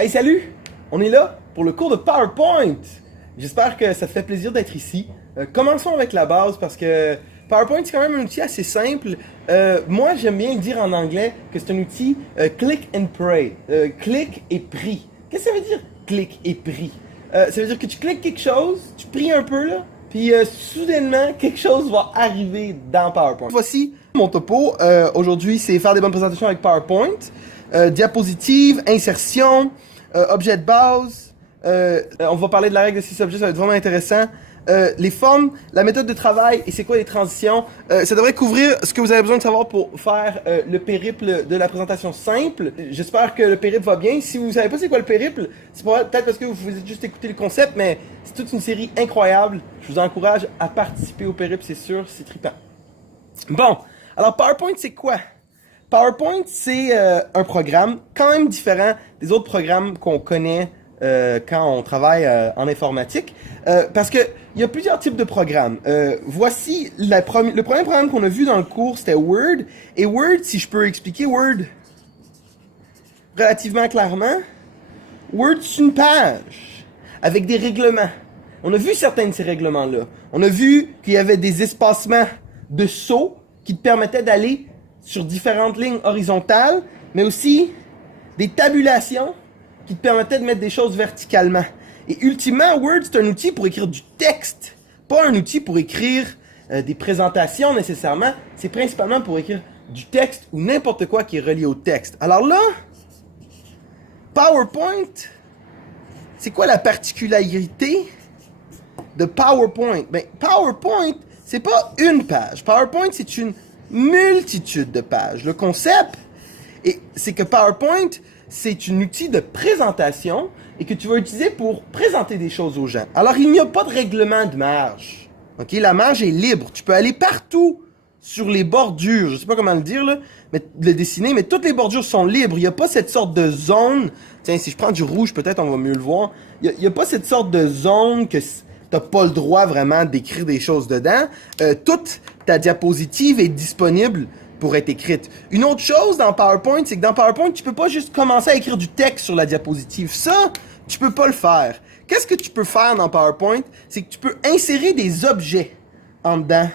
Hey, salut! On est là pour le cours de PowerPoint. J'espère que ça te fait plaisir d'être ici. Commençons avec la base parce que PowerPoint, c'est quand même un outil assez simple. Moi, j'aime bien dire en anglais que c'est un outil click and pray. Clic et prie. Qu'est-ce que ça veut dire, clic et prie? Ça veut dire que tu cliques quelque chose, tu pries un peu là, puis soudainement, quelque chose va arriver dans PowerPoint. Voici mon topo. Aujourd'hui, c'est faire des bonnes présentations avec PowerPoint. Diapositive, insertion, objet de base. On va parler de la règle de 6 objets, ça va être vraiment intéressant. Les formes, la méthode de travail et c'est quoi les transitions. Ça devrait couvrir ce que vous avez besoin de savoir pour faire le périple de la présentation simple. J'espère que le périple va bien. Si vous ne savez pas c'est quoi le périple, c'est peut-être parce que vous avez juste écouté le concept, mais c'est toute une série incroyable. Je vous encourage à participer au périple, c'est sûr, c'est trippant. Bon, alors PowerPoint, c'est quoi? PowerPoint, c'est un programme quand même différent des autres programmes qu'on connaît quand on travaille en informatique, parce que il y a plusieurs types de programmes. Voici le premier programme qu'on a vu dans le cours, c'était Word. Et Word, si je peux expliquer Word relativement clairement, Word, c'est une page avec des règlements. On a vu certains de ces règlements-là. On a vu qu'il y avait des espacements de sauts qui te permettaient d'aller sur différentes lignes horizontales, mais aussi des tabulations qui te permettaient de mettre des choses verticalement. Et ultimement, Word, c'est un outil pour écrire du texte, pas un outil pour écrire des présentations nécessairement. C'est principalement pour écrire du texte ou n'importe quoi qui est relié au texte. Alors là, PowerPoint, c'est quoi la particularité de PowerPoint? Ben, PowerPoint, c'est pas une page. PowerPoint, c'est une multitude de pages. Le concept, c'est que PowerPoint, c'est un outil de présentation et que tu vas utiliser pour présenter des choses aux gens. Alors, il n'y a pas de règlement de marge. Ok, la marge est libre. Tu peux aller partout sur les bordures. Je sais pas comment le dire, là, mais le dessiner, mais toutes les bordures sont libres. Il n'y a pas cette sorte de zone. Tiens, si je prends du rouge, peut-être on va mieux le voir. Il n'y a pas cette sorte de zone que t'as pas le droit vraiment d'écrire des choses dedans. Toute ta diapositive est disponible pour être écrite. Une autre chose dans PowerPoint, c'est que dans PowerPoint, tu peux pas juste commencer à écrire du texte sur la diapositive. Ça, tu peux pas le faire. Qu'est-ce que tu peux faire dans PowerPoint? C'est que tu peux insérer des objets en dedans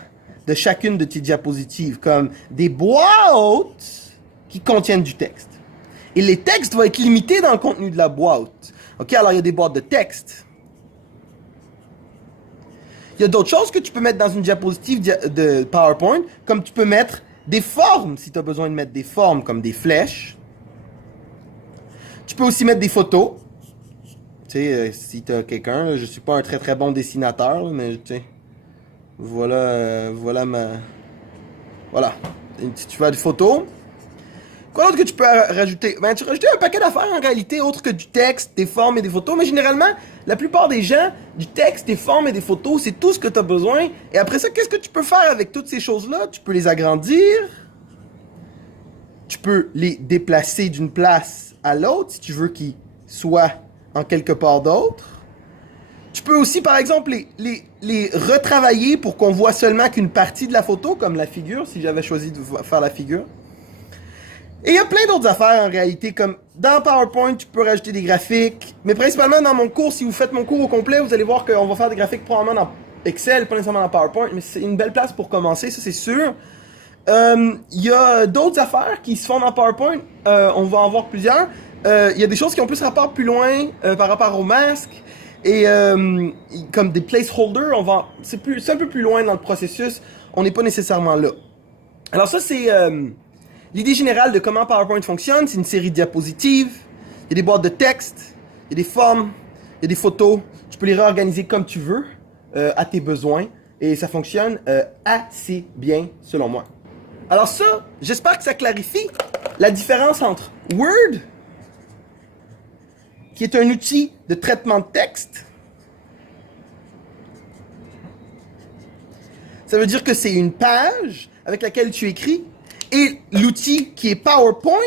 de chacune de tes diapositives, comme des boîtes qui contiennent du texte. Et les textes vont être limités dans le contenu de la boîte. Ok, alors il y a des boîtes de texte. Il y a d'autres choses que tu peux mettre dans une diapositive de PowerPoint, comme tu peux mettre des formes, si tu as besoin de mettre des formes, comme des flèches. Tu peux aussi mettre des photos. Tu sais, si tu as quelqu'un, je suis pas un très très bon dessinateur, mais tu sais, voilà ma... Voilà, si tu fais des photos. Quoi d'autre que tu peux rajouter? Ben, tu rajoutes un paquet d'affaires en réalité, autre que du texte, des formes et des photos. Mais généralement, la plupart des gens, du texte, des formes et des photos, c'est tout ce que tu as besoin. Et après ça, qu'est-ce que tu peux faire avec toutes ces choses-là? Tu peux les agrandir. Tu peux les déplacer d'une place à l'autre si tu veux qu'ils soient en quelque part d'autre. Tu peux aussi, par exemple, les retravailler pour qu'on voit seulement qu'une partie de la photo, comme la figure, si j'avais choisi de faire la figure. Et il y a plein d'autres affaires en réalité, comme dans PowerPoint, tu peux rajouter des graphiques, mais principalement dans mon cours, si vous faites mon cours au complet, vous allez voir qu'on va faire des graphiques probablement dans Excel, pas nécessairement dans PowerPoint, mais c'est une belle place pour commencer, ça c'est sûr. Il y a d'autres affaires qui se font dans PowerPoint, on va en voir plusieurs. Il y a des choses qui ont plus rapport plus loin par rapport aux masques, et comme des placeholders, c'est un peu plus loin dans le processus, on n'est pas nécessairement là. Alors ça c'est... l'idée générale de comment PowerPoint fonctionne, c'est une série de diapositives, il y a des boîtes de texte, il y a des formes, il y a des photos. Tu peux les réorganiser comme tu veux, à tes besoins, et ça fonctionne assez bien selon moi. Alors ça, j'espère que ça clarifie la différence entre Word, qui est un outil de traitement de texte. Ça veut dire que c'est une page avec laquelle tu écris, et l'outil qui est PowerPoint,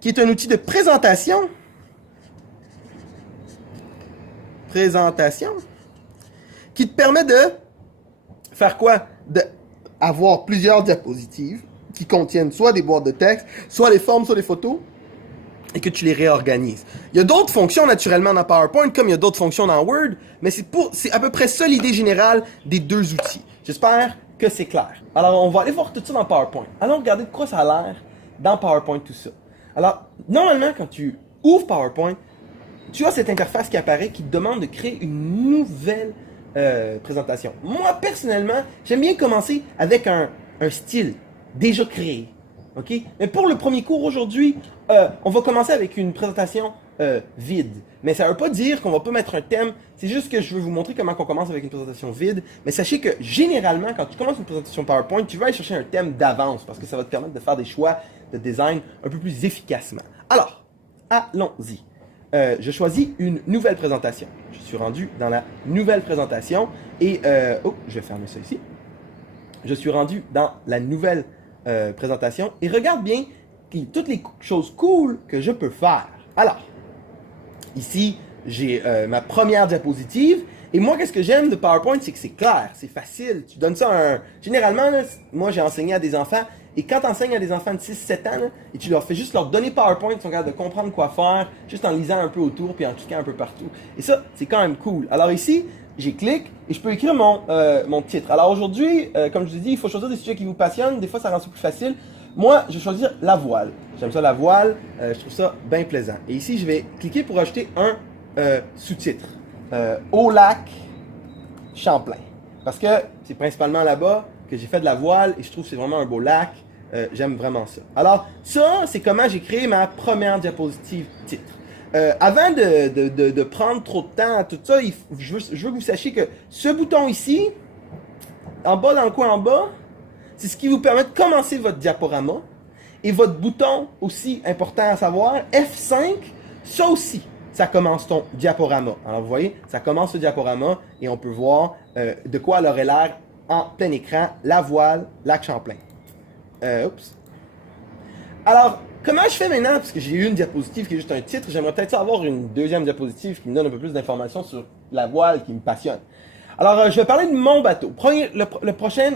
qui est un outil de présentation. Qui te permet de faire quoi? D'avoir plusieurs diapositives qui contiennent soit des boîtes de texte, soit des formes, soit des photos. et que tu les réorganises. Il y a d'autres fonctions naturellement dans PowerPoint, comme il y a d'autres fonctions dans Word, mais c'est à peu près ça l'idée générale des deux outils. J'espère que c'est clair. Alors, on va aller voir tout ça dans PowerPoint. Allons regarder de quoi ça a l'air dans PowerPoint, tout ça. Alors, normalement, quand tu ouvres PowerPoint, tu as cette interface qui apparaît qui te demande de créer une nouvelle présentation. Moi, personnellement, j'aime bien commencer avec un style déjà créé. OK? Mais pour le premier cours aujourd'hui, on va commencer avec une présentation vide. Mais ça ne veut pas dire qu'on va pas mettre un thème. C'est juste que je veux vous montrer comment on commence avec une présentation vide. Mais sachez que généralement, quand tu commences une présentation PowerPoint, tu vas aller chercher un thème d'avance parce que ça va te permettre de faire des choix de design un peu plus efficacement. Alors, allons-y. Je choisis une nouvelle présentation. Je suis rendu dans la nouvelle présentation et je vais fermer ça ici. Je suis rendu dans la nouvelle présentation et regarde bien toutes les choses cool que je peux faire. Alors, ici, j'ai ma première diapositive et moi, qu'est-ce que j'aime de PowerPoint, c'est que c'est clair, c'est facile. Tu donnes ça à un... Généralement, là, moi, j'ai enseigné à des enfants et quand tu enseignes à des enfants de 6-7 ans là, et tu leur fais juste leur donner PowerPoint, ils sont capables de comprendre quoi faire juste en lisant un peu autour puis en cliquant un peu partout. Et ça, c'est quand même cool. Alors ici, j'y clique et je peux écrire mon titre. Alors aujourd'hui, comme je vous ai dit, il faut choisir des sujets qui vous passionnent. Des fois, ça rend ça plus facile. Moi, je vais choisir la voile. J'aime ça la voile. Je trouve ça bien plaisant. Et ici, je vais cliquer pour ajouter un sous-titre. Au lac Champlain. Parce que c'est principalement là-bas que j'ai fait de la voile et je trouve que c'est vraiment un beau lac. J'aime vraiment ça. Alors, ça, c'est comment j'ai créé ma première diapositive titre. Avant de prendre trop de temps à tout ça, je veux que vous sachiez que ce bouton ici, en bas, dans le coin en bas, c'est ce qui vous permet de commencer votre diaporama. Et votre bouton aussi important à savoir, F5, ça aussi, ça commence ton diaporama. Alors vous voyez, ça commence le diaporama et on peut voir de quoi elle aurait l'air en plein écran, la voile, lac Champlain. Oups. Alors, comment je fais maintenant, parce que j'ai eu une diapositive qui est juste un titre, j'aimerais peut-être avoir une deuxième diapositive qui me donne un peu plus d'informations sur la voile qui me passionne. Alors, je vais parler de mon bateau. Le prochain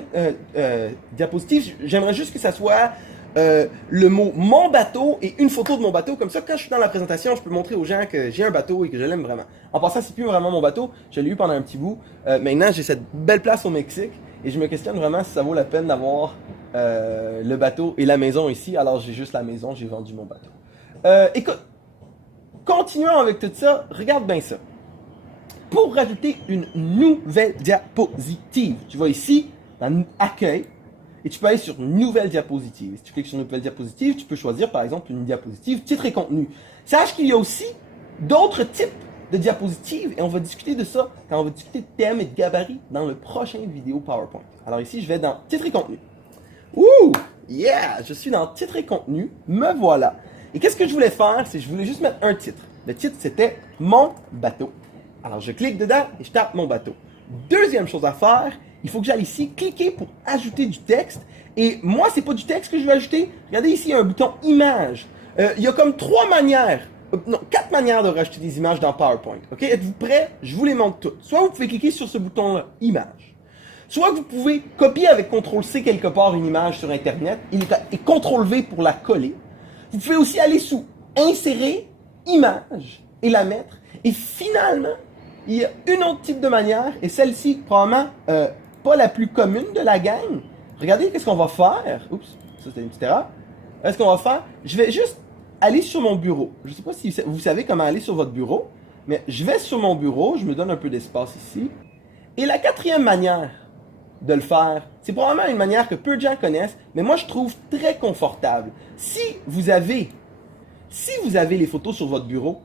diapositive, j'aimerais juste que ça soit le mot « mon bateau » et une photo de mon bateau. Comme ça, quand je suis dans la présentation, je peux montrer aux gens que j'ai un bateau et que je l'aime vraiment. En passant, c'est plus vraiment mon bateau. Je l'ai eu pendant un petit bout. Maintenant, j'ai cette belle place au Mexique et je me questionne vraiment si ça vaut la peine d'avoir le bateau et la maison ici. Alors, j'ai juste la maison, j'ai vendu mon bateau. Écoute, continuons avec tout ça. Regarde bien ça. Pour rajouter une nouvelle diapositive, tu vas ici, dans Accueil, et tu peux aller sur Nouvelle diapositive. Si tu cliques sur Nouvelle diapositive, tu peux choisir par exemple une diapositive titre et contenu. Sache qu'il y a aussi d'autres types de diapositives, et on va discuter de ça quand on va discuter de thèmes et de gabarits dans le prochain vidéo PowerPoint. Alors ici, je vais dans titre et contenu. Ouh! Yeah! Je suis dans titre et contenu, me voilà. Et qu'est-ce que je voulais faire? C'est que je voulais juste mettre un titre. Le titre, c'était Mon bateau. Alors, je clique dedans et je tape mon bateau. Deuxième chose à faire, il faut que j'aille ici, cliquer pour ajouter du texte. Et moi, c'est pas du texte que je vais ajouter. Regardez ici, il y a un bouton Images. Il y a comme 4 manières de rajouter des images dans PowerPoint. Ok? Êtes-vous prêts? Je vous les montre toutes. Soit vous pouvez cliquer sur ce bouton-là, Images. Soit vous pouvez copier avec CTRL-C quelque part une image sur Internet et CTRL-V pour la coller. Vous pouvez aussi aller sous Insérer, Image et la mettre. Et finalement, il y a une autre type de manière, et celle-ci, probablement pas la plus commune de la gang. Regardez qu'est-ce qu'on va faire. Oups, ça c'était une petite erreur. Qu'est-ce qu'on va faire? Je vais juste aller sur mon bureau. Je ne sais pas si vous savez comment aller sur votre bureau, mais je vais sur mon bureau, je me donne un peu d'espace ici. Et la quatrième manière de le faire, c'est probablement une manière que peu de gens connaissent, mais moi je trouve très confortable. Si vous avez les photos sur votre bureau,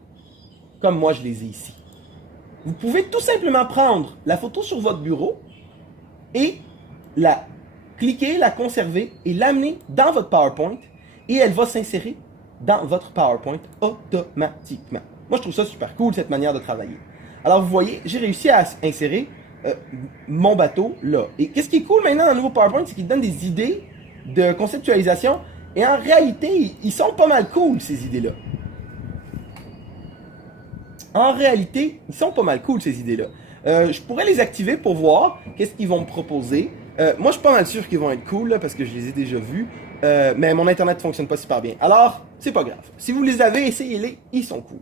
comme moi je les ai ici, vous pouvez tout simplement prendre la photo sur votre bureau et la cliquer, la conserver et l'amener dans votre PowerPoint et elle va s'insérer dans votre PowerPoint automatiquement. Moi, je trouve ça super cool, cette manière de travailler. Alors, vous voyez, j'ai réussi à insérer mon bateau là. Et qu'est-ce qui est cool maintenant dans le nouveau PowerPoint, c'est qu'il donne des idées de conceptualisation et en réalité, ils sont pas mal cool, ces idées-là. En réalité, ils sont pas mal cool, ces idées-là. Je pourrais les activer pour voir qu'est-ce qu'ils vont me proposer. Moi, je suis pas mal sûr qu'ils vont être cool, là, parce que je les ai déjà vus. Mais mon Internet fonctionne pas super bien. Alors, c'est pas grave. Si vous les avez, essayez-les, ils sont cool.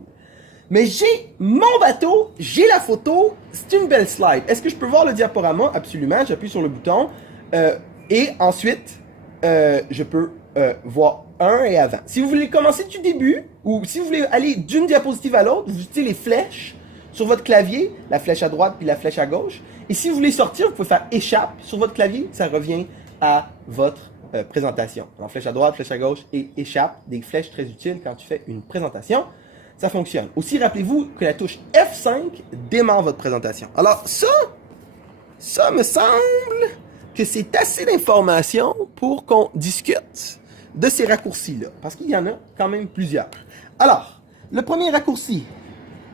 Mais j'ai mon bateau, j'ai la photo, c'est une belle slide. Est-ce que je peux voir le diaporama? Absolument, j'appuie sur le bouton. Et ensuite, je peux voir un et avant. Si vous voulez commencer du début, ou si vous voulez aller d'une diapositive à l'autre, vous utilisez les flèches sur votre clavier, la flèche à droite puis la flèche à gauche. Et si vous voulez sortir, vous pouvez faire échappe sur votre clavier, ça revient à votre présentation. Alors flèche à droite, flèche à gauche et échappe, des flèches très utiles quand tu fais une présentation. Ça fonctionne. Aussi, rappelez-vous que la touche F5 démarre votre présentation. Alors ça me semble que c'est assez d'informations pour qu'on discute de ces raccourcis-là, parce qu'il y en a quand même plusieurs. Alors, le premier raccourci,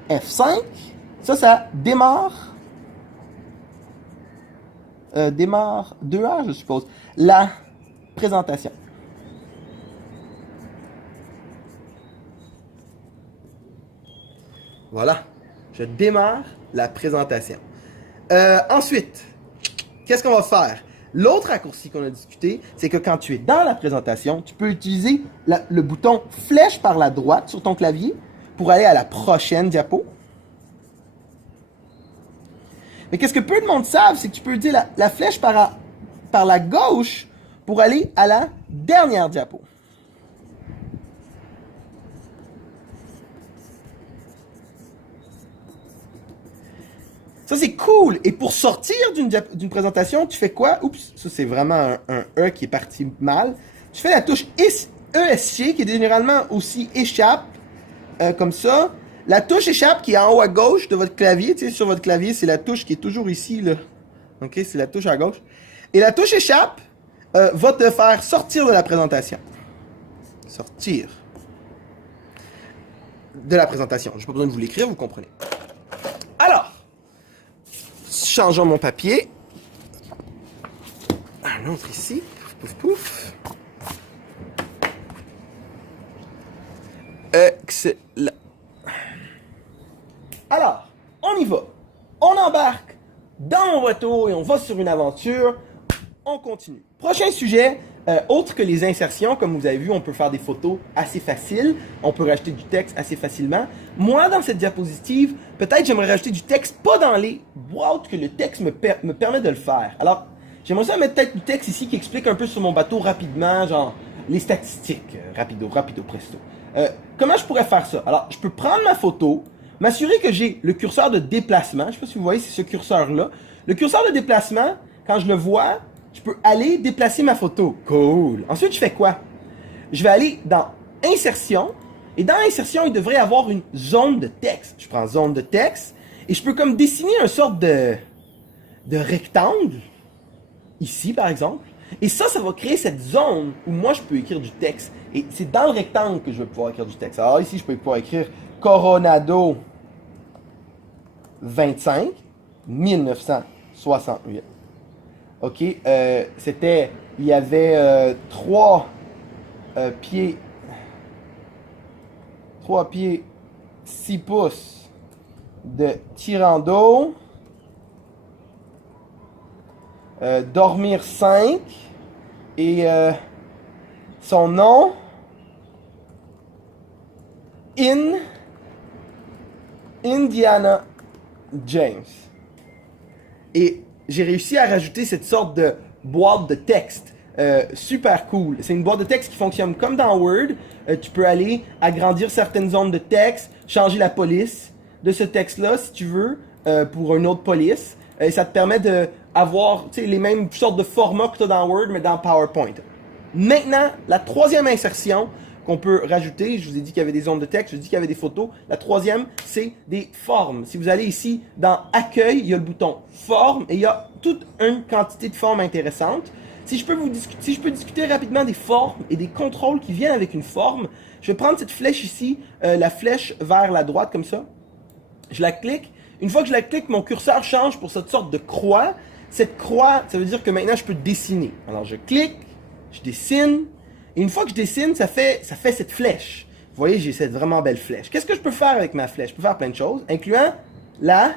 F5, ça démarre, démarre 2 heures, je suppose, la présentation. Voilà, je démarre la présentation. Ensuite, qu'est-ce qu'on va faire? L'autre raccourci qu'on a discuté, c'est que quand tu es dans la présentation, tu peux utiliser le bouton flèche par la droite sur ton clavier pour aller à la prochaine diapo. Mais qu'est-ce que peu de monde savent, c'est que tu peux utiliser la flèche par la gauche pour aller à la dernière diapo. Ça, c'est cool. Et pour sortir d'une présentation, tu fais quoi? Oups, ça, c'est vraiment un E qui est parti mal. Tu fais la touche ESC, qui est généralement aussi échappe, comme ça. La touche échappe qui est en haut à gauche de votre clavier. Tu sais, sur votre clavier, c'est la touche qui est toujours ici, là. OK, c'est la touche à gauche. Et la touche échappe va te faire sortir de la présentation. Sortir de la présentation. Je n'ai pas besoin de vous l'écrire, vous comprenez. Alors, changeons mon papier. Un autre ici. Pouf, pouf, pouf. Excellent. Alors, on y va. On embarque dans mon bateau et on va sur une aventure. On continue. Prochain sujet, autre que les insertions, comme vous avez vu, on peut faire des photos assez faciles. On peut rajouter du texte assez facilement. Moi, dans cette diapositive, peut-être j'aimerais rajouter du texte, pas dans les boîtes que le texte me permet de le faire. Alors, j'aimerais ça mettre peut-être du texte ici qui explique un peu sur mon bateau rapidement, genre les statistiques, rapido, presto. Comment je pourrais faire ça? Alors, je peux prendre ma photo, m'assurer que j'ai le curseur de déplacement. Je ne sais pas si vous voyez, c'est ce curseur-là. Le curseur de déplacement, quand je le vois, je peux aller déplacer ma photo. Cool. Ensuite, je fais quoi? Je vais aller dans Insertion. Et dans Insertion, il devrait y avoir une zone de texte. Je prends zone de texte et je peux comme dessiner une sorte de rectangle. Ici, par exemple. Et ça va créer cette zone où moi, je peux écrire du texte. Et c'est dans le rectangle que je vais pouvoir écrire du texte. Alors ici, je peux pouvoir écrire Coronado 25 1968. OK, il y avait 3 pieds 6 pouces de tirant d'eau, dormir 5, et son nom, Indiana James. Et j'ai réussi à rajouter cette sorte de boîte de texte super cool. C'est une boîte de texte qui fonctionne comme dans Word. Tu peux aller agrandir certaines zones de texte, changer la police de ce texte-là si tu veux pour une autre police. Et ça te permet d'avoir les mêmes sortes de formats que tu as dans Word, mais dans PowerPoint. Maintenant, la troisième insertion qu'on peut rajouter, je vous ai dit qu'il y avait des zones de texte, je vous ai dit qu'il y avait des photos. La troisième, c'est des formes. Si vous allez ici dans Accueil, il y a le bouton Formes et il y a toute une quantité de formes intéressantes. Si je peux discuter rapidement des formes et des contrôles qui viennent avec une forme, je vais prendre cette flèche ici, la flèche vers la droite comme ça. Je la clique. Une fois que je la clique, mon curseur change pour cette sorte de croix. Cette croix, ça veut dire que maintenant je peux dessiner. Alors je clique, je dessine. Et une fois que je dessine, ça fait cette flèche. Vous voyez, j'ai cette vraiment belle flèche. Qu'est-ce que je peux faire avec ma flèche? Je peux faire plein de choses, incluant la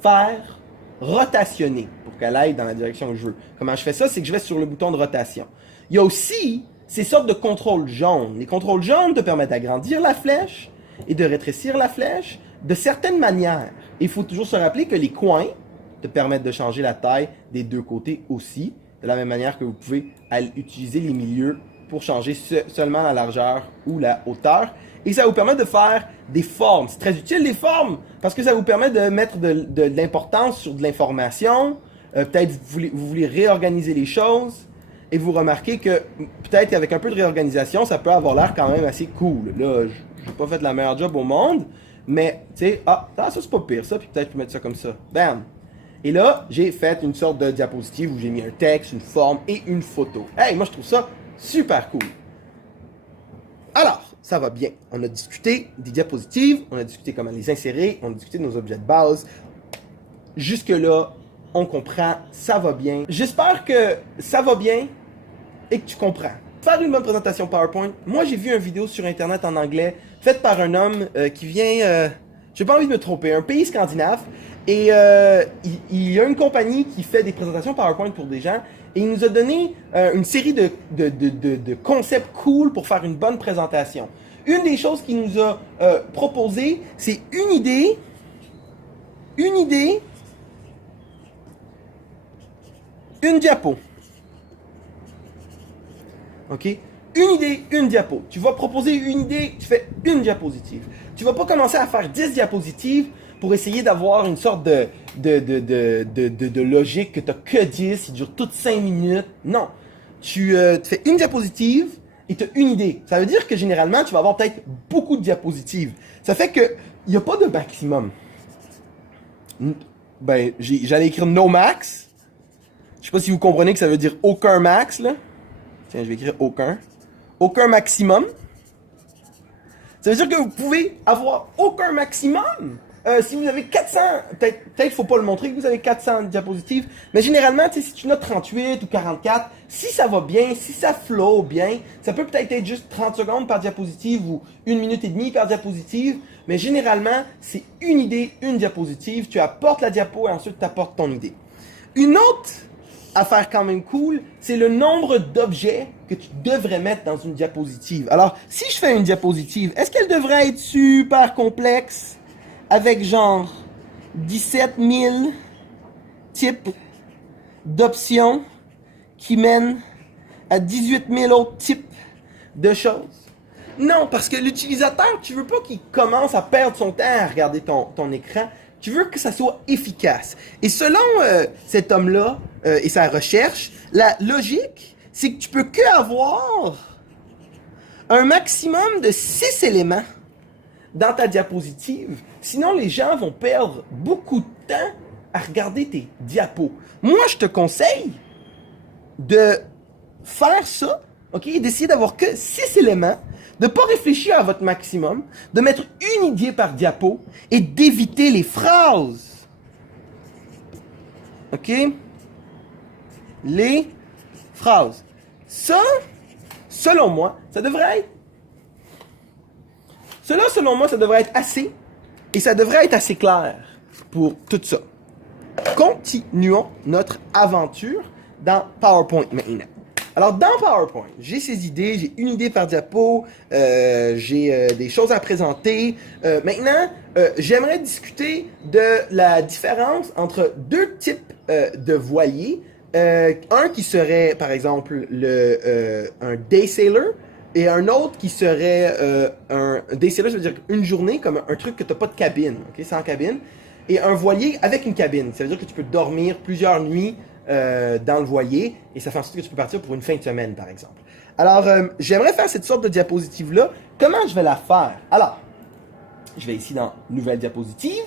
faire rotationner pour qu'elle aille dans la direction que je veux. Comment je fais ça? C'est que je vais sur le bouton de rotation. Il y a aussi ces sortes de contrôles jaunes. Les contrôles jaunes te permettent d'agrandir la flèche et de rétrécir la flèche de certaines manières. Il faut toujours se rappeler que les coins te permettent de changer la taille des deux côtés aussi, de la même manière que vous pouvez utiliser les milieux pour changer seulement la largeur ou la hauteur. Et ça vous permet de faire des formes. C'est très utile les formes parce que ça vous permet de mettre de l'importance sur de l'information. Peut-être vous voulez réorganiser les choses et vous remarquez que peut-être qu'avec un peu de réorganisation, ça peut avoir l'air quand même assez cool. Là, je n'ai pas fait la meilleure job au monde, mais tu sais, ça c'est pas pire ça, puis peut-être je peux mettre ça comme ça. Bam! Et là, j'ai fait une sorte de diapositive où j'ai mis un texte, une forme et une photo. Hey, moi je trouve ça super cool. Alors, ça va bien. On a discuté des diapositives, on a discuté comment les insérer, on a discuté de nos objets de base. Jusque-là, on comprend, ça va bien. J'espère que ça va bien et que tu comprends. Faire une bonne présentation PowerPoint. Moi, j'ai vu une vidéo sur Internet en anglais faite par un homme qui vient, j'ai pas envie de me tromper, un pays scandinave. Et il y a une compagnie qui fait des présentations PowerPoint pour des gens. Et il nous a donné une série de concepts cool pour faire une bonne présentation. Une des choses qu'il nous a proposé, c'est une idée, une diapo. OK? Une idée, une diapo. Tu vas proposer une idée, tu fais une diapositive. Tu vas pas commencer à faire 10 diapositives pour essayer d'avoir une sorte de logique que tu n'as que 10, qui dure toutes 5 minutes. Non. Tu fais une diapositive et tu as une idée. Ça veut dire que généralement, tu vas avoir peut-être beaucoup de diapositives. Ça fait qu'il n'y a pas de maximum. Ben, j'allais écrire no max. Je sais pas si vous comprenez que ça veut dire aucun max, là. Tiens, je vais écrire aucun. Aucun maximum. Ça veut dire que vous pouvez avoir aucun maximum. Si vous avez 400, peut-être faut pas le montrer que vous avez 400 diapositives, mais généralement, si tu notes 38 ou 44, si ça va bien, si ça flow bien, ça peut peut-être être juste 30 secondes par diapositive ou 1 minute et demie par diapositive, mais généralement, c'est une idée, une diapositive, tu apportes la diapo et ensuite tu apportes ton idée. Une autre affaire quand même cool, c'est le nombre d'objets que tu devrais mettre dans une diapositive. Alors, si je fais une diapositive, est-ce qu'elle devrait être super complexe? Avec genre 17 000 types d'options qui mènent à 18 000 autres types de choses. Non, parce que l'utilisateur, tu veux pas qu'il commence à perdre son temps à regarder ton écran. Tu veux que ça soit efficace. Et selon cet homme-là et sa recherche, la logique, c'est que tu peux que avoir un maximum de 6 éléments dans ta diapositive. Sinon, les gens vont perdre beaucoup de temps à regarder tes diapos. Moi, je te conseille de faire ça, ok, d'essayer d'avoir que 6 éléments, de ne pas réfléchir à votre maximum, de mettre une idée par diapo et d'éviter les phrases. Ok? Les phrases. Ça, selon moi, ça devrait être assez, et ça devrait être assez clair pour tout ça. Continuons notre aventure dans PowerPoint maintenant. Alors, dans PowerPoint, j'ai ces idées, j'ai une idée par diapo, j'ai des choses à présenter. Maintenant, j'aimerais discuter de la différence entre deux types de voiliers. Un qui serait, par exemple, un day sailor, et un autre qui serait un day sailor, ça veut dire une journée, comme un truc que tu n'as pas de cabine, okay, sans cabine. Et un voilier avec une cabine, ça veut dire que tu peux dormir plusieurs nuits dans le voilier, et ça fait en sorte que tu peux partir pour une fin de semaine, par exemple. Alors, j'aimerais faire cette sorte de diapositive-là. Comment je vais la faire? Alors, je vais ici dans Nouvelle diapositive,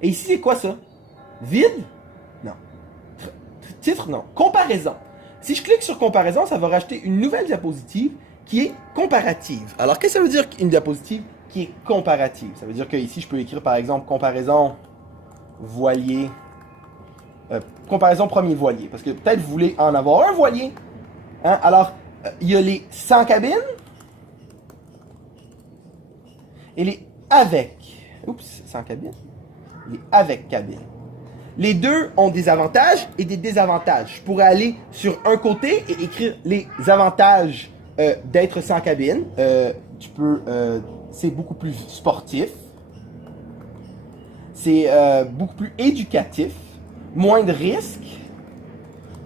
et ici, c'est quoi ça? Vide? Non. Titre? Non. Comparaison. Si je clique sur comparaison, ça va rajouter une nouvelle diapositive qui est comparative. Alors, qu'est-ce que ça veut dire une diapositive qui est comparative? Ça veut dire que ici, je peux écrire, par exemple, comparaison voilier, comparaison premier voilier, parce que peut-être vous voulez en avoir un voilier. Hein? Alors, il y a les sans cabine et les avec. Oups, sans cabine. Les avec cabine. Les deux ont des avantages et des désavantages. Je pourrais aller sur un côté et écrire les avantages d'être sans cabine. C'est beaucoup plus sportif. C'est beaucoup plus éducatif. Moins de risques.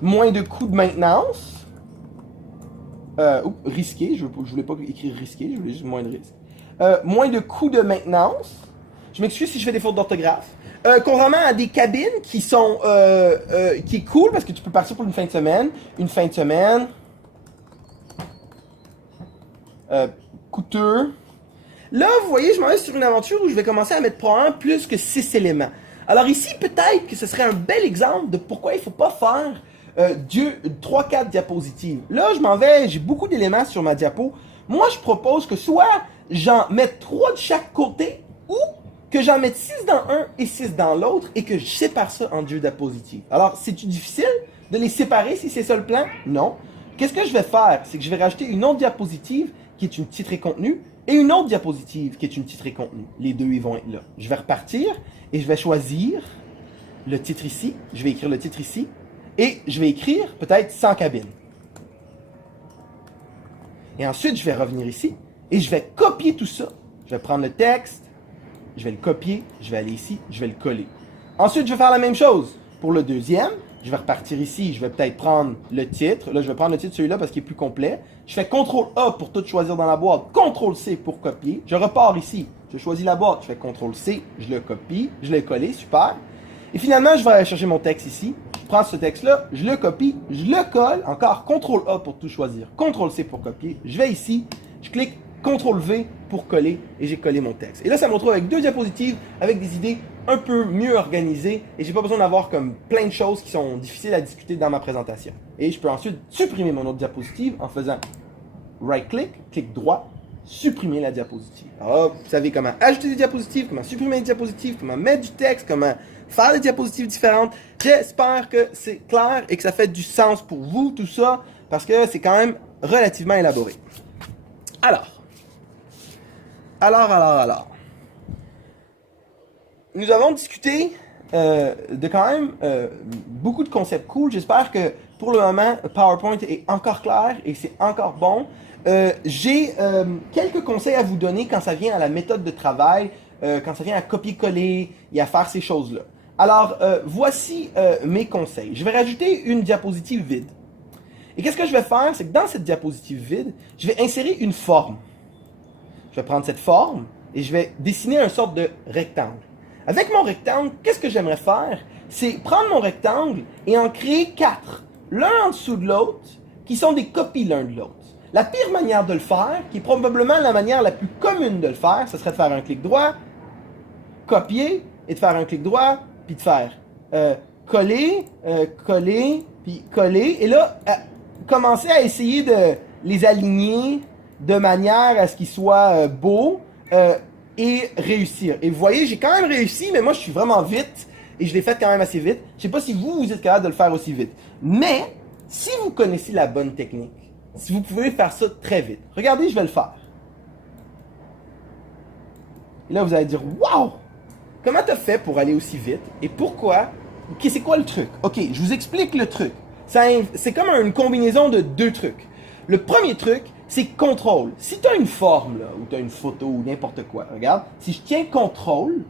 Moins de coûts de maintenance. Risqué, je voulais pas écrire risqué, je voulais juste moins de risques. Moins de coûts de maintenance. Je m'excuse si je fais des fautes d'orthographe. Contrairement à des cabines qui sont qui est cool parce que tu peux partir pour une fin de semaine. Une fin de semaine. Coûteux. Là, vous voyez, je m'en vais sur une aventure où je vais commencer à mettre probablement plus que 6 éléments. Alors ici, peut-être que ce serait un bel exemple de pourquoi il ne faut pas faire 3-4 diapositives. Là, je m'en vais, j'ai beaucoup d'éléments sur ma diapo. Moi, je propose que soit j'en mette 3 de chaque côté, ou que j'en mette 6 dans un et 6 dans l'autre, et que je sépare ça en 2 diapositives. Alors, c'est-tu difficile de les séparer si c'est ça le plan? Non. Qu'est-ce que je vais faire? C'est que je vais rajouter une autre diapositive, qui est une titre et contenu, et une autre diapositive, qui est une titre et contenu. Les deux, ils vont être là. Je vais repartir, et je vais choisir le titre ici. Je vais écrire le titre ici. Et je vais écrire peut-être sans cabine. Et ensuite, je vais revenir ici et je vais copier tout ça. Je vais prendre le texte, je vais le copier, je vais aller ici, je vais le coller. Ensuite, je vais faire la même chose pour le deuxième. Je vais repartir ici, je vais peut-être prendre le titre. Là, je vais prendre le titre celui-là parce qu'il est plus complet. Je fais CTRL-A pour tout choisir dans la boîte, CTRL-C pour copier. Je repars ici, je choisis la boîte, je fais CTRL-C, je le copie, je l'ai collé, super. Et finalement, je vais aller chercher mon texte ici. Je prends ce texte-là, je le copie, je le colle. Encore CTRL-A pour tout choisir, CTRL-C pour copier. Je vais ici, je clique CTRL-V pour coller et j'ai collé mon texte. Et là, ça me retrouve avec 2 diapositives avec des idées un peu mieux organisées et j'ai pas besoin d'avoir comme plein de choses qui sont difficiles à discuter dans ma présentation. Et je peux ensuite supprimer mon autre diapositive en faisant right-click, clic droit, supprimer la diapositive. Alors, vous savez comment ajouter des diapositives, comment supprimer des diapositives, comment mettre du texte, comment faire des diapositives différentes. J'espère que c'est clair et que ça fait du sens pour vous, tout ça, parce que c'est quand même relativement élaboré. Alors. Nous avons discuté de quand même beaucoup de concepts cool. J'espère que pour le moment, PowerPoint est encore clair et c'est encore bon. J'ai quelques conseils à vous donner quand ça vient à la méthode de travail, quand ça vient à copier-coller et à faire ces choses-là. Alors, voici mes conseils. Je vais rajouter une diapositive vide. Et qu'est-ce que je vais faire? C'est que dans cette diapositive vide, je vais insérer une forme. Je vais prendre cette forme et je vais dessiner une sorte de rectangle. Avec mon rectangle, qu'est-ce que j'aimerais faire? C'est prendre mon rectangle et en créer 4, l'un en dessous de l'autre, qui sont des copies l'un de l'autre. La pire manière de le faire, qui est probablement la manière la plus commune de le faire, ce serait de faire un clic droit, copier, et de faire un clic droit, puis de faire coller, puis coller. Et là, commencer à essayer de les aligner de manière à ce qu'ils soient beaux et réussir. Et vous voyez, j'ai quand même réussi, mais moi je suis vraiment vite et je l'ai fait quand même assez vite. Je sais pas si vous êtes capable de le faire aussi vite. Mais, si vous connaissez la bonne technique, si vous pouvez faire ça très vite, regardez, je vais le faire. Et là, vous allez dire, waouh! Comment tu as fait pour aller aussi vite? Et pourquoi? Ok, c'est quoi le truc? Ok, je vous explique le truc. C'est comme une combinaison de 2 trucs. Le premier truc, c'est contrôle. Si tu as une forme, là, ou tu as une photo, ou n'importe quoi, regarde, si je tiens contrôle,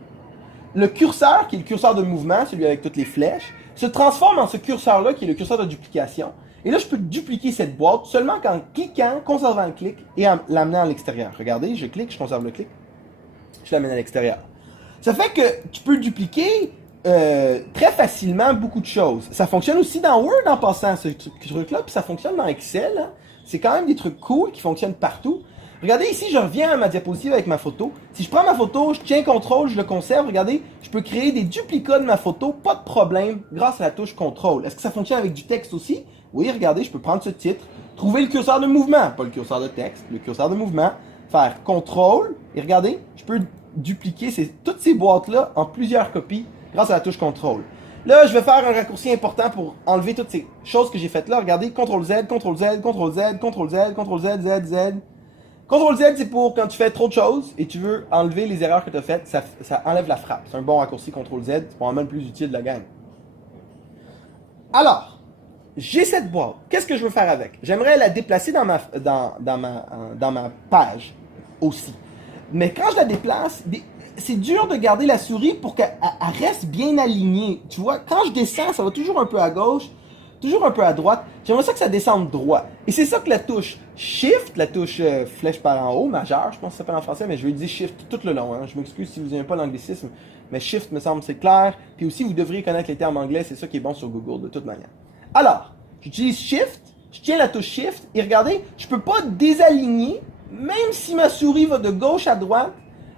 le curseur, qui est le curseur de mouvement, celui avec toutes les flèches, se transforme en ce curseur-là, qui est le curseur de duplication. Et là, je peux dupliquer cette boîte seulement qu'en cliquant, conservant le clic, et en l'amenant à l'extérieur. Regardez, je clique, je conserve le clic, je l'amène à l'extérieur. Ça fait que tu peux dupliquer très facilement beaucoup de choses. Ça fonctionne aussi dans Word en passant ce truc-là, puis ça fonctionne dans Excel. Hein. C'est quand même des trucs cool qui fonctionnent partout. Regardez ici, je reviens à ma diapositive avec ma photo. Si je prends ma photo, je tiens CTRL, je le conserve. Regardez, je peux créer des duplicats de ma photo, pas de problème, grâce à la touche CTRL. Est-ce que ça fonctionne avec du texte aussi? Oui, regardez, je peux prendre ce titre, trouver le curseur de mouvement, pas le curseur de texte, le curseur de mouvement, faire CTRL, et regardez, je peux dupliquer toutes ces boîtes-là en plusieurs copies grâce à la touche CTRL. Là, je vais faire un raccourci important pour enlever toutes ces choses que j'ai faites là. Regardez, CTRL-Z, CTRL-Z, CTRL-Z, CTRL-Z, CTRL-Z, Z, Z. CTRL-Z, c'est pour quand tu fais trop de choses et tu veux enlever les erreurs que tu as faites, ça enlève la frappe. C'est un bon raccourci CTRL-Z, c'est probablement le plus utile de la gang. Alors, j'ai cette boîte. Qu'est-ce que je veux faire avec? J'aimerais la déplacer dans ma page aussi. Mais quand je la déplace, c'est dur de garder la souris pour qu'elle reste bien alignée. Tu vois, quand je descends, ça va toujours un peu à gauche, toujours un peu à droite. J'aimerais ça que ça descende droit. Et c'est ça que la touche Shift, la touche flèche par en haut, majeure, je pense que ça s'appelle en français, mais je vais dire Shift tout le long. Hein. Je m'excuse si vous n'aimez pas l'anglicisme, mais Shift me semble c'est clair. Puis aussi, vous devriez connaître les termes anglais, c'est ça qui est bon sur Google de toute manière. Alors, j'utilise Shift, je tiens la touche Shift, et regardez, je ne peux pas désaligner, même si ma souris va de gauche à droite,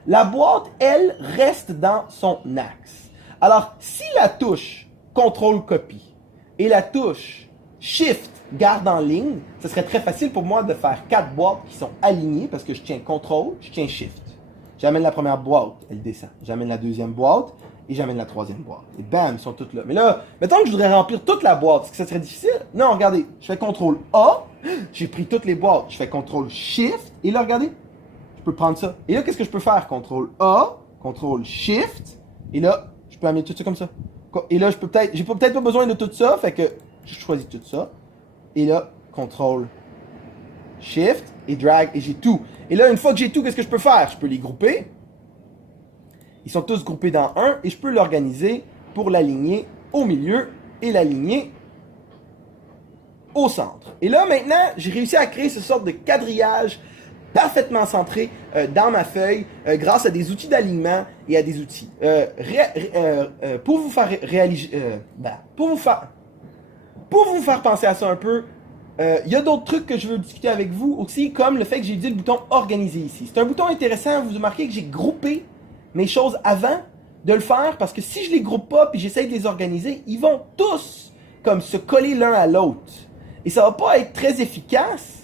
la boîte, elle, reste dans son axe. Alors, si la touche CTRL-copie et la touche Shift garde en ligne, ce serait très facile pour moi de faire 4 boîtes qui sont alignées parce que je tiens CTRL, je tiens Shift. J'amène la première boîte, elle descend. J'amène la deuxième boîte et j'amène la troisième boîte. Et bam, ils sont toutes là. Mais là, mettons que je voudrais remplir toute la boîte, est-ce que ça serait difficile? Non, regardez, je fais CTRL A, j'ai pris toutes les boîtes, je fais CTRL Shift, et là, regardez, je peux prendre ça. Et là, qu'est-ce que je peux faire? CTRL A, CTRL Shift, et là, je peux amener tout ça comme ça. Et là, j'ai peut-être pas besoin de tout ça, fait que je choisis tout ça. Et là, CTRL Shift, et drag, et j'ai tout. Et là, une fois que j'ai tout, qu'est-ce que je peux faire? Je peux les grouper. Ils sont tous groupés dans un, et je peux l'organiser pour l'aligner au milieu et l'aligner au centre. Et là, maintenant, j'ai réussi à créer ce sorte de quadrillage parfaitement centré dans ma feuille grâce à des outils d'alignement et à des outils. Pour vous faire penser à ça un peu, il y a d'autres trucs que je veux discuter avec vous aussi, comme le fait que j'ai dit le bouton organiser ici. C'est un bouton intéressant, vous remarquez que j'ai groupé mes choses avant de le faire, parce que si je les groupe pas puis j'essaie de les organiser, ils vont tous comme se coller l'un à l'autre. Et ça va pas être très efficace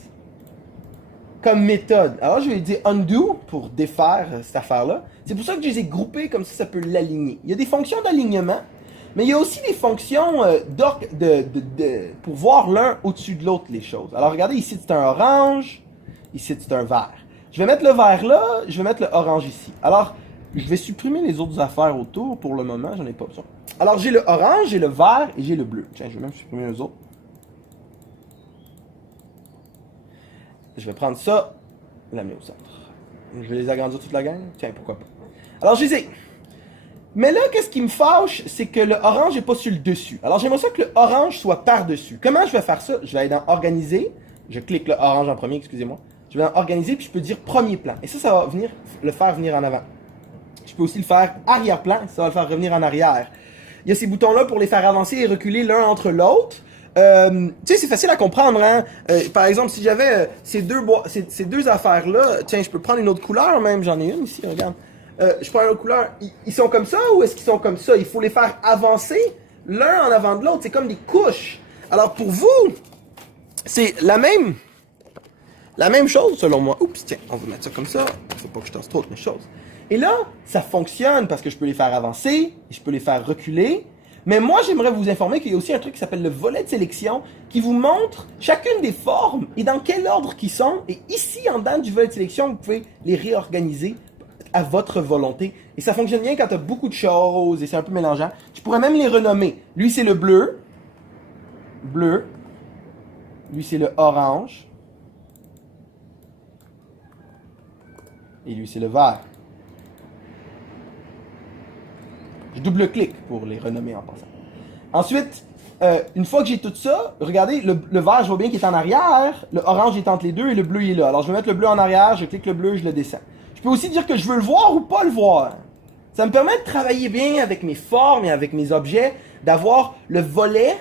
comme méthode. Alors je vais dire undo pour défaire cette affaire-là. C'est pour ça que je les ai groupés comme ça peut l'aligner. Il y a des fonctions d'alignement, mais il y a aussi des fonctions pour voir l'un au-dessus de l'autre les choses. Alors regardez, ici c'est un orange, ici c'est un vert. Je vais mettre le vert là, je vais mettre le orange ici. Alors, je vais supprimer les autres affaires autour pour le moment, j'en ai pas besoin. Alors j'ai le orange, j'ai le vert et j'ai le bleu. Tiens, je vais même supprimer les autres. Je vais prendre ça, l'amener au centre. Je vais les agrandir toute la gang. Tiens, pourquoi pas. Alors, je les ai. Mais là, qu'est-ce qui me fâche, c'est que le orange n'est pas sur le dessus. Alors, j'aimerais ça que le orange soit par-dessus. Comment je vais faire ça? Je vais aller dans Organiser. Je clique le orange en premier, excusez-moi. Je vais dans Organiser, puis je peux dire Premier plan. Et ça va venir le faire venir en avant. Je peux aussi le faire Arrière-plan. Ça va le faire revenir en arrière. Il y a ces boutons-là pour les faire avancer et reculer l'un entre l'autre. Tu sais, c'est facile à comprendre, hein? Par exemple, si j'avais ces deux affaires-là, tiens, je peux prendre une autre couleur même, j'en ai une ici, regarde. Je prends une autre couleur. Ils sont comme ça ou est-ce qu'ils sont comme ça? Il faut les faire avancer l'un en avant de l'autre. C'est comme des couches. Alors pour vous, c'est la même chose selon moi. Oups, tiens, on va mettre ça comme ça. Il faut pas que je tasse trop de mes choses. Et là, ça fonctionne parce que je peux les faire avancer et je peux les faire reculer. Mais moi, j'aimerais vous informer qu'il y a aussi un truc qui s'appelle le volet de sélection qui vous montre chacune des formes et dans quel ordre qu'ils sont. Et ici, en dedans du volet de sélection, vous pouvez les réorganiser à votre volonté. Et ça fonctionne bien quand tu as beaucoup de choses et c'est un peu mélangeant. Je pourrais même les renommer. Lui, c'est le bleu. Bleu. Lui, c'est le orange. Et lui, c'est le vert. Je double-clique pour les renommer en passant. Ensuite, une fois que j'ai tout ça, regardez, le vert, je vois bien qu'il est en arrière, le orange est entre les deux et le bleu il est là. Alors je vais mettre le bleu en arrière, je clique le bleu, je le descends. Je peux aussi dire que je veux le voir ou pas le voir. Ça me permet de travailler bien avec mes formes et avec mes objets, d'avoir le volet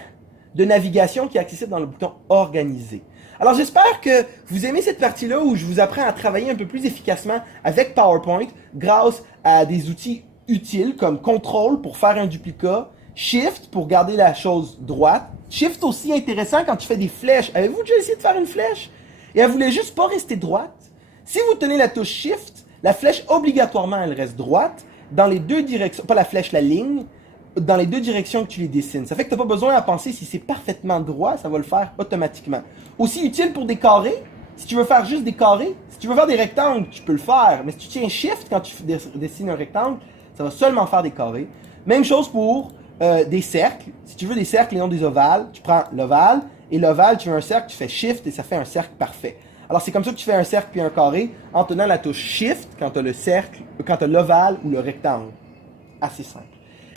de navigation qui est accessible dans le bouton Organiser. Alors j'espère que vous aimez cette partie-là où je vous apprends à travailler un peu plus efficacement avec PowerPoint grâce à des outils utiles comme CTRL pour faire un duplicat, Shift pour garder la chose droite, Shift aussi intéressant quand tu fais des flèches. Avez-vous déjà essayé de faire une flèche? Et elle voulait juste pas rester droite. Si vous tenez la touche Shift, la flèche obligatoirement elle reste droite dans les deux directions, pas la flèche, la ligne, dans les deux directions que tu les dessines. Ça fait que tu n'as pas besoin à penser si c'est parfaitement droit, ça va le faire automatiquement. Aussi utile pour des carrés, si tu veux faire juste des carrés, si tu veux faire des rectangles, tu peux le faire, mais si tu tiens Shift quand tu dessines un rectangle, ça va seulement faire des carrés. Même chose pour des cercles. Si tu veux des cercles et non des ovales, tu prends l'ovale, et l'ovale, tu veux un cercle, tu fais Shift et ça fait un cercle parfait. Alors c'est comme ça que tu fais un cercle puis un carré en tenant la touche Shift quand tu as le cercle, quand tu as l'ovale ou le rectangle. Assez simple.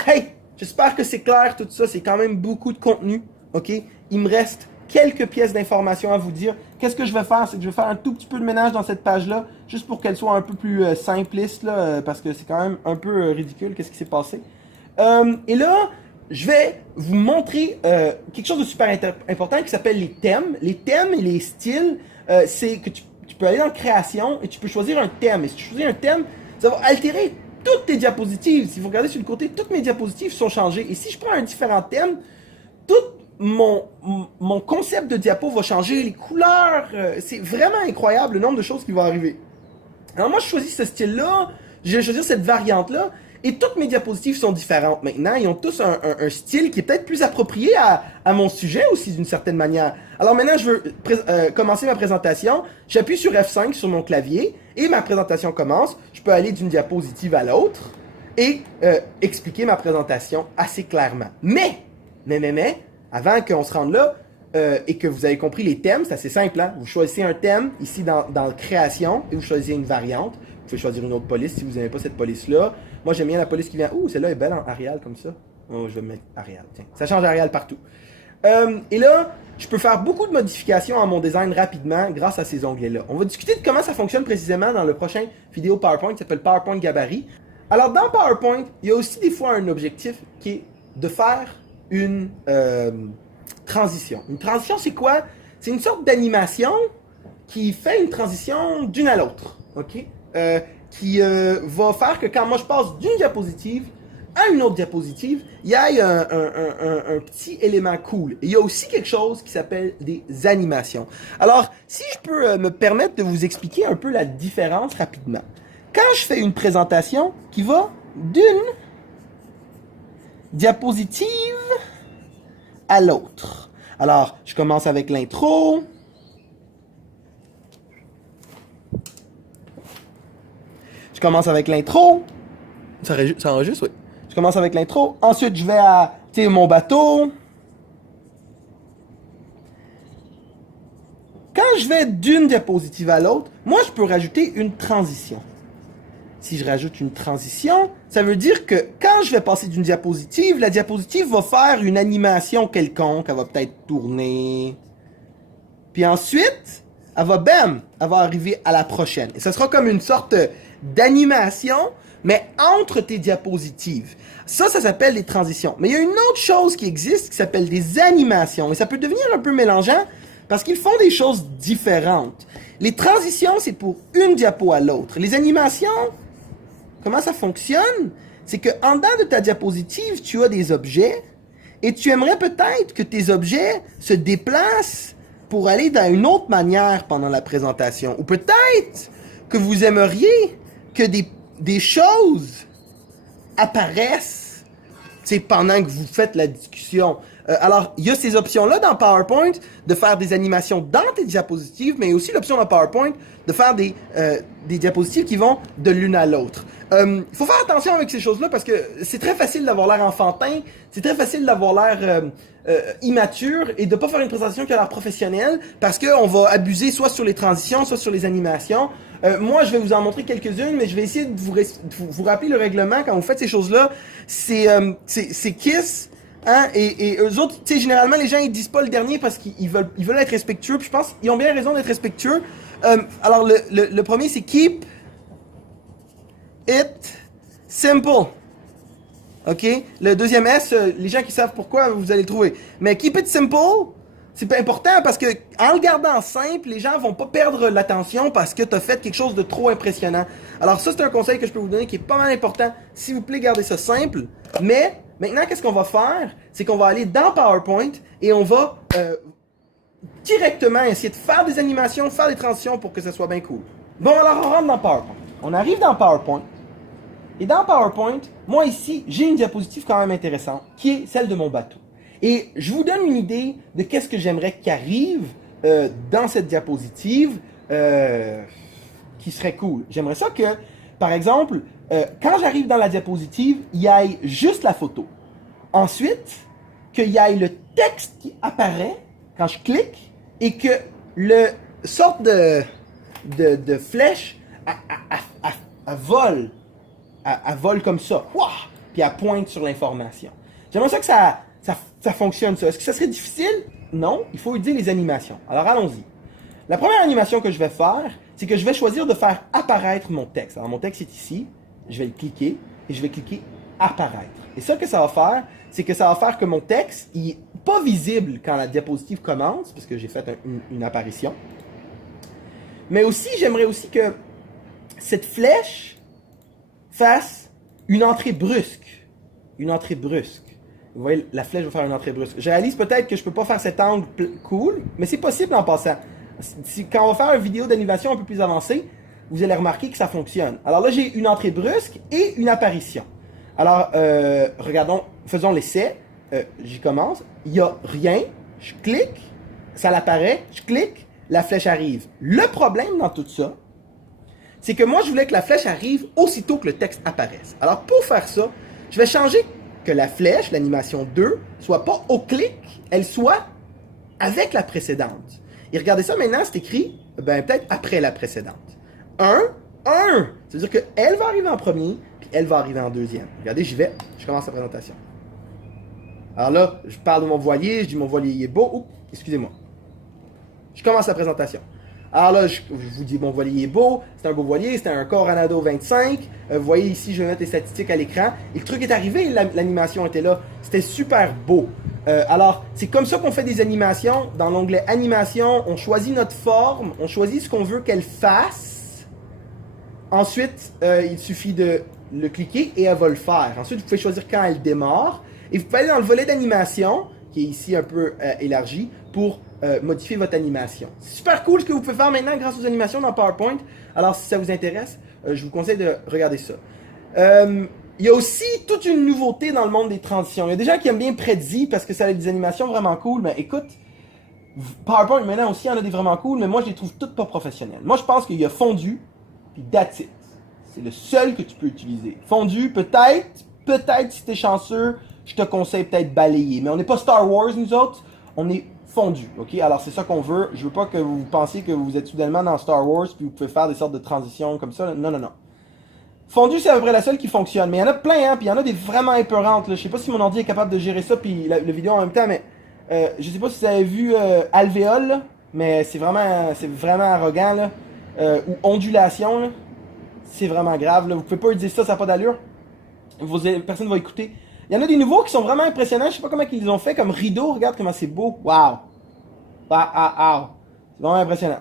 Hey, j'espère que c'est clair tout ça, c'est quand même beaucoup de contenu, ok? Il me reste quelques pièces d'informations à vous dire. Qu'est-ce que je vais faire? C'est que je vais faire un tout petit peu de ménage dans cette page-là, juste pour qu'elle soit un peu plus simpliste, là, parce que c'est quand même un peu ridicule, qu'est-ce qui s'est passé. Et là, je vais vous montrer quelque chose de super important qui s'appelle les thèmes. Les thèmes et les styles, c'est que tu peux aller dans création et tu peux choisir un thème. Et si tu choisis un thème, ça va altérer toutes tes diapositives. Si vous regardez sur le côté, toutes mes diapositives sont changées. Et si je prends un différent thème, tout mon concept de diapo va changer, les couleurs, c'est vraiment incroyable le nombre de choses qui vont arriver. Alors moi, je choisis ce style-là, je vais choisir cette variante-là, et toutes mes diapositives sont différentes maintenant. Ils ont tous un style qui est peut-être plus approprié à mon sujet aussi d'une certaine manière. Alors maintenant, je veux commencer ma présentation. J'appuie sur F5 sur mon clavier et ma présentation commence. Je peux aller d'une diapositive à l'autre et expliquer ma présentation assez clairement. Mais, avant qu'on se rende là et que vous avez compris les thèmes, c'est assez simple. Hein? Vous choisissez un thème ici dans Création et vous choisissez une variante. Vous pouvez choisir une autre police si vous n'aimez pas cette police-là. Moi, j'aime bien la police qui vient. Ouh, celle-là est belle en Arial comme ça. Oh, je vais mettre Arial. Tiens, ça change Arial partout. Et là, je peux faire beaucoup de modifications à mon design rapidement grâce à ces onglets-là. On va discuter de comment ça fonctionne précisément dans le prochain vidéo PowerPoint qui s'appelle PowerPoint Gabarit. Alors, dans PowerPoint, il y a aussi des fois un objectif qui est de faire une transition. Une transition, c'est quoi? C'est une sorte d'animation qui fait une transition d'une à l'autre. OK? Qui va faire que quand moi je passe d'une diapositive à une autre diapositive, il y a un petit élément cool. Et il y a aussi quelque chose qui s'appelle des animations. Alors, si je peux me permettre de vous expliquer un peu la différence rapidement. Quand je fais une présentation qui va d'une diapositive à l'autre. Alors, je commence avec l'intro. Je commence avec l'intro. Ça enregistre, oui. Je commence avec l'intro. Ensuite, je vais à mon bateau. Quand je vais d'une diapositive à l'autre, moi, je peux rajouter une transition. Si je rajoute une transition, ça veut dire que quand je vais passer d'une diapositive, la diapositive va faire une animation quelconque. Elle va peut-être tourner. Puis ensuite, elle va arriver à la prochaine. Et ça sera comme une sorte d'animation, mais entre tes diapositives. Ça s'appelle des transitions. Mais il y a une autre chose qui existe qui s'appelle des animations. Et ça peut devenir un peu mélangeant parce qu'ils font des choses différentes. Les transitions, c'est pour une diapo à l'autre. Les animations, comment ça fonctionne? C'est qu'en dedans de ta diapositive, tu as des objets et tu aimerais peut-être que tes objets se déplacent pour aller dans une autre manière pendant la présentation. Ou peut-être que vous aimeriez que des choses apparaissent pendant que vous faites la discussion. Alors, il y a ces options-là dans PowerPoint de faire des animations dans tes diapositives, mais il y a aussi l'option dans PowerPoint de faire des diapositives qui vont de l'une à l'autre. Il faut faire attention avec ces choses-là parce que c'est très facile d'avoir l'air enfantin, c'est très facile d'avoir l'air immature et de pas faire une présentation qui a l'air professionnelle parce qu'on va abuser soit sur les transitions, soit sur les animations. Moi, je vais vous en montrer quelques-unes, mais je vais essayer de vous rappeler le règlement quand vous faites ces choses-là. C'est KISS, hein, et eux autres, tu sais, généralement, les gens, ils disent pas le dernier parce qu'ils veulent être respectueux, puis je pense qu'ils ont bien raison d'être respectueux. Alors, le premier, c'est Keep It Simple. OK? Le deuxième S, les gens qui savent pourquoi, vous allez le trouver. Mais Keep It Simple, c'est pas important parce que en le gardant simple, les gens vont pas perdre l'attention parce que tu as fait quelque chose de trop impressionnant. Alors ça, c'est un conseil que je peux vous donner qui est pas mal important. S'il vous plaît, gardez ça simple. Mais maintenant, qu'est-ce qu'on va faire? C'est qu'on va aller dans PowerPoint et on va directement essayer de faire des animations, faire des transitions pour que ça soit bien cool. Bon, alors on rentre dans PowerPoint. On arrive dans PowerPoint. Et dans PowerPoint, moi ici, j'ai une diapositive quand même intéressante, qui est celle de mon bateau. Et je vous donne une idée de qu'est-ce que j'aimerais qu'arrive dans cette diapositive qui serait cool. J'aimerais ça que, par exemple, quand j'arrive dans la diapositive, il y ait juste la photo. Ensuite, qu'il y ait le texte qui apparaît quand je clique et que le sorte de flèche, elle vole. Elle vole comme ça. Ouah! Puis elle pointe sur l'information. J'aimerais ça que ça fonctionne, ça. Est-ce que ça serait difficile? Non. Il faut utiliser les animations. Alors, allons-y. La première animation que je vais faire, c'est que je vais choisir de faire apparaître mon texte. Alors, mon texte est ici. Je vais le cliquer et je vais cliquer apparaître. Et ça que ça va faire, c'est que ça va faire que mon texte il est pas visible quand la diapositive commence, parce que j'ai fait une apparition. Mais aussi, j'aimerais aussi que cette flèche fasse une entrée brusque. Une entrée brusque. Vous voyez, la flèche va faire une entrée brusque. Je réalise peut-être que je peux pas faire cet angle cool, mais c'est possible en passant. Quand on va faire une vidéo d'animation un peu plus avancée, vous allez remarquer que ça fonctionne. Alors là, j'ai une entrée brusque et une apparition. Alors, regardons, faisons l'essai. J'y commence. Il n'y a rien. Je clique. Ça l'apparaît. Je clique. La flèche arrive. Le problème dans tout ça, c'est que moi, je voulais que la flèche arrive aussitôt que le texte apparaisse. Alors, pour faire ça, je vais changer que la flèche, l'animation 2, soit pas au clic, elle soit avec la précédente. Et regardez ça maintenant, c'est écrit, peut-être après la précédente. 1. Ça veut dire qu'elle va arriver en premier, puis elle va arriver en deuxième. Regardez, j'y vais, je commence la présentation. Alors là, je parle de mon voilier, je dis mon voilier est beau. Oups, excusez-moi. Je commence la présentation. Alors là, je vous dis, mon voilier est beau, c'est un beau voilier, c'est un Coronado 25. Vous voyez ici, je vais mettre les statistiques à l'écran. Et le truc est arrivé, l'animation était là. C'était super beau. Alors, c'est comme ça qu'on fait des animations. Dans l'onglet Animation, on choisit notre forme, on choisit ce qu'on veut qu'elle fasse. Ensuite, il suffit de le cliquer et elle va le faire. Ensuite, vous pouvez choisir quand elle démarre. Et vous pouvez aller dans le volet d'animation, qui est ici un peu élargi, pour modifier votre animation. C'est super cool ce que vous pouvez faire maintenant grâce aux animations dans PowerPoint. Alors, si ça vous intéresse, je vous conseille de regarder ça. Il y a aussi toute une nouveauté dans le monde des transitions. Il y a des gens qui aiment bien Prezi parce que ça a des animations vraiment cool, mais écoute, PowerPoint maintenant aussi, il y en a des vraiment cool, mais moi, je les trouve toutes pas professionnelles. Moi, je pense qu'il y a Fondu, puis That's It. C'est le seul que tu peux utiliser. Fondu, peut-être, si t'es chanceux, je te conseille peut-être balayer. Mais on n'est pas Star Wars, nous autres, on est Fondu, ok? Alors, c'est ça qu'on veut. Je veux pas que vous pensiez que vous êtes soudainement dans Star Wars, puis vous pouvez faire des sortes de transitions comme ça. Non. Fondu, c'est à peu près la seule qui fonctionne. Mais il y en a plein, hein, puis il y en a des vraiment épeurantes. Là. Je sais pas si mon ordi est capable de gérer ça, puis la vidéo en même temps, mais je sais pas si vous avez vu Alvéole, là, mais c'est vraiment arrogant, là. Ou Ondulation, là. C'est vraiment grave, là. Vous pouvez pas dire ça n'a pas d'allure. Personne va écouter. Il y en a des nouveaux qui sont vraiment impressionnants. Je sais pas comment ils les ont fait, comme Rideau. Regarde comment c'est beau. Wow. C'est vraiment impressionnant.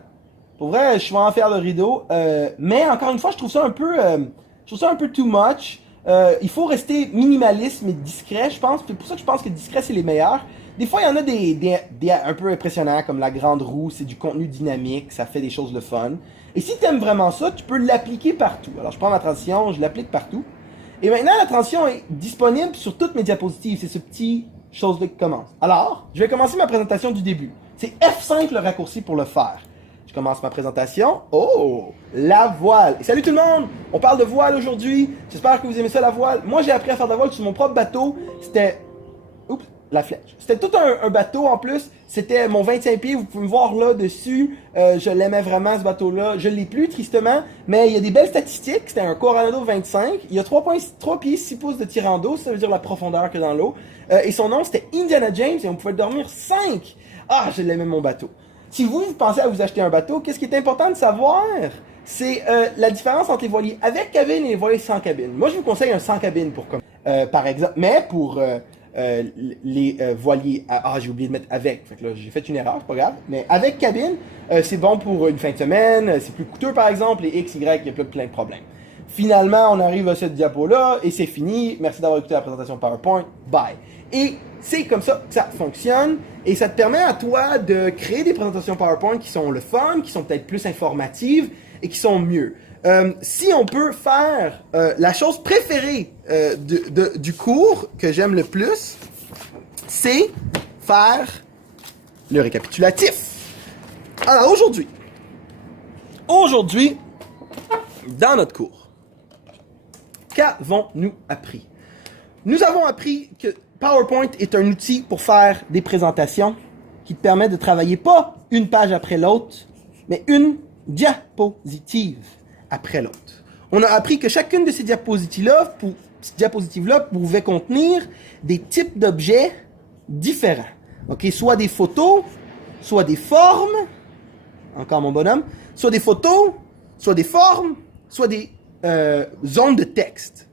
Pour vrai, je suis vraiment fier de Rideau. Mais encore une fois, je trouve ça un peu too much. Il faut rester minimaliste mais discret, je pense. C'est pour ça que je pense que discret, c'est les meilleurs. Des fois, il y en a des un peu impressionnants, comme la grande roue. C'est du contenu dynamique. Ça fait des choses de fun. Et si tu aimes vraiment ça, tu peux l'appliquer partout. Alors, je prends ma transition, je l'applique partout. Et maintenant, la transition est disponible sur toutes mes diapositives. C'est ce petit chose-là qui commence. Alors, je vais commencer ma présentation du début. C'est F5 le raccourci pour le faire. Je commence ma présentation. Oh, la voile. Et salut tout le monde! On parle de voile aujourd'hui. J'espère que vous aimez ça, la voile. Moi, j'ai appris à faire de la voile sur mon propre bateau. C'était... Oups, la flèche. C'était tout un bateau en plus. C'était mon 25 pieds. Vous pouvez me voir là dessus. Je l'aimais vraiment, ce bateau-là. Je ne l'ai plus, tristement. Mais il y a des belles statistiques. C'était un Coronado 25. Il y a 3 pieds 6 pouces de tirant d'eau. Ça veut dire la profondeur que dans l'eau. Et son nom, c'était Indiana James. Et on pouvait dormir 5. Ah, je l'aimais, mon bateau. Si vous pensez à vous acheter un bateau, qu'est-ce qui est important de savoir? C'est la différence entre les voiliers avec cabine et les voiliers sans cabine. Moi, je vous conseille un sans cabine pour par exemple. Mais pour les voiliers... j'ai oublié de mettre avec. Fait que là, j'ai fait une erreur, c'est pas grave. Mais avec cabine, c'est bon pour une fin de semaine. C'est plus coûteux, par exemple. Les X, Y, il y a plein de problèmes. Finalement, on arrive à cette diapo-là et c'est fini. Merci d'avoir écouté la présentation PowerPoint. Bye. Et c'est comme ça que ça fonctionne et ça te permet à toi de créer des présentations PowerPoint qui sont le fun, qui sont peut-être plus informatives et qui sont mieux. Si on peut faire la chose préférée du cours que j'aime le plus, c'est faire le récapitulatif. Alors aujourd'hui, dans notre cours, qu'avons-nous appris? Nous avons appris que PowerPoint est un outil pour faire des présentations qui te permet de travailler pas une page après l'autre, mais une diapositive après l'autre. On a appris que chacune de ces diapositives-là pouvait contenir des types d'objets différents. Okay? Soit des photos, soit des formes, encore mon bonhomme, soit des photos, soit des formes, soit des zones de texte.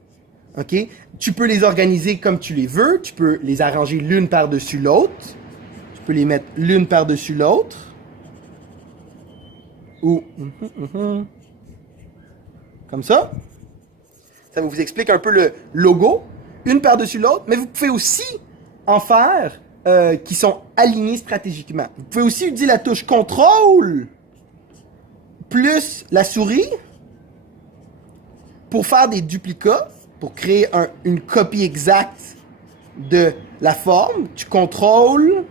Okay? Tu peux les organiser comme tu les veux, tu peux les arranger l'une par-dessus l'autre, tu peux les mettre l'une par-dessus l'autre, ou comme ça. Ça vous explique un peu le logo, une par-dessus l'autre, mais vous pouvez aussi en faire qui sont alignés stratégiquement. Vous pouvez aussi utiliser la touche CTRL plus la souris pour faire des duplicats, pour créer une copie exacte de la forme. Tu contrôles,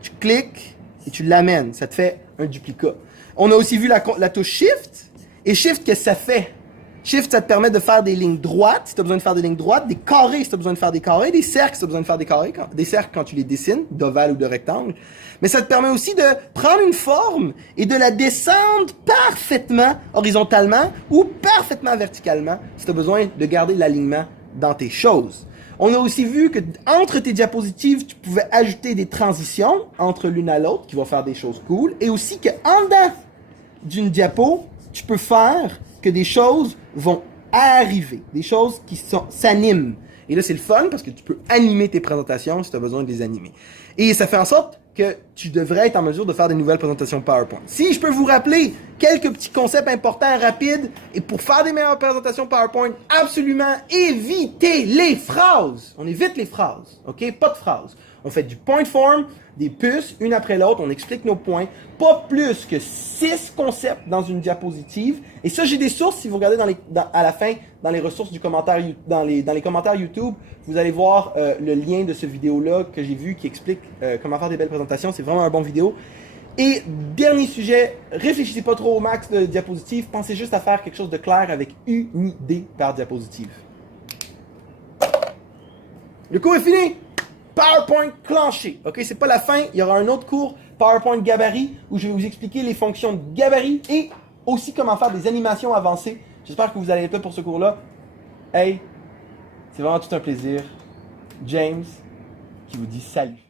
tu cliques et tu l'amènes. Ça te fait un duplicat. On a aussi vu la touche Shift. Et Shift, qu'est-ce que ça fait? Shift, ça te permet de faire des lignes droites, si tu as besoin de faire des lignes droites, des carrés, si tu as besoin de faire des carrés, des cercles, si tu as besoin de faire des carrés, des cercles quand tu les dessines, d'ovale ou de rectangle. Mais ça te permet aussi de prendre une forme et de la descendre parfaitement horizontalement ou parfaitement verticalement si tu as besoin de garder l'alignement dans tes choses. On a aussi vu que entre tes diapositives, tu pouvais ajouter des transitions entre l'une à l'autre qui vont faire des choses cool, et aussi qu'en dedans d'une diapo, tu peux faire que des choses vont arriver, des choses qui s'animent. Et là, c'est le fun parce que tu peux animer tes présentations si tu as besoin de les animer. Et ça fait en sorte que tu devrais être en mesure de faire des nouvelles présentations PowerPoint. Si je peux vous rappeler quelques petits concepts importants, rapides, et pour faire des meilleures présentations PowerPoint, absolument évitez les phrases. On évite les phrases, ok? Pas de phrases. On fait du point form, des puces, une après l'autre, on explique nos points. Pas plus que 6 concepts dans une diapositive. Et ça, j'ai des sources, si vous regardez à la fin, dans les ressources du commentaire, dans les commentaires YouTube, vous allez voir le lien de ce vidéo-là que j'ai vu qui explique comment faire des belles présentations. C'est vraiment un bon vidéo. Et dernier sujet, réfléchissez pas trop au max de diapositives, pensez juste à faire quelque chose de clair avec une idée par diapositive. Le cours est fini! PowerPoint clenché. Ok, c'est pas la fin. Il y aura un autre cours PowerPoint gabarit où je vais vous expliquer les fonctions de gabarit et aussi comment faire des animations avancées. J'espère que vous allez être là pour ce cours-là. Hey, c'est vraiment tout un plaisir. James qui vous dit salut.